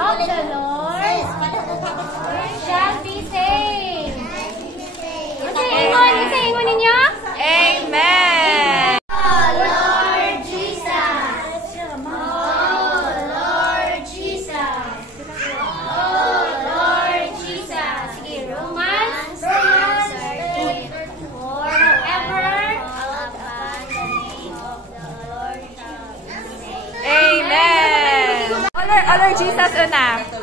of the Lord shall be saved. Isa ingon ninyo? Amen. Oh Lord Jesus. Oh Lord Jesus. Oh Lord Jesus. Sige, Romans 13. Forever upon the name of the Lord shall be saved. Amen. Honor Jesus una.